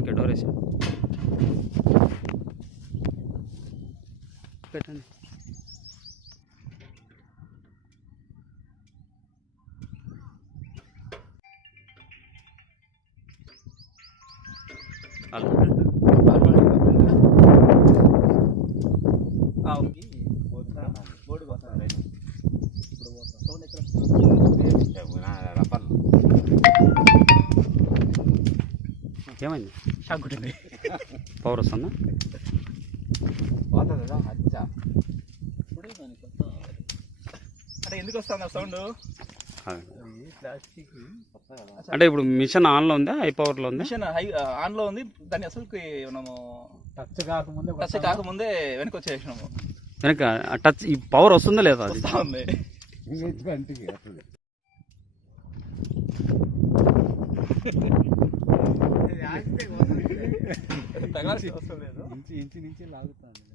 maquiadores. Gracias. ఏమైంది? Shock కొట్టింది power వస్తుందా ఇప్పుడే కొత్త అంటే ఎందుకు వస్తుంది ఆ సౌండ్? అంటే ఇప్పుడు మిషన్ ఆన్లో ఉందా? హై పవర్లో ఉందా? మిషన్ హై ఆన్లో ఉంది. దాన్ని అసలు మనము టచ్ కాకముందే టచ్ కాకముందే వెనక్కి వచ్చేసినాము. వెనక టచ్ ఈ పవర్ వస్తుందా లేదా అది వస్తా ఉంది ఇంటికి వస్తుంది తగలాల్సిన అవసరం లేదు ఇంచి ఇంచి నుంచి లాగుతాను.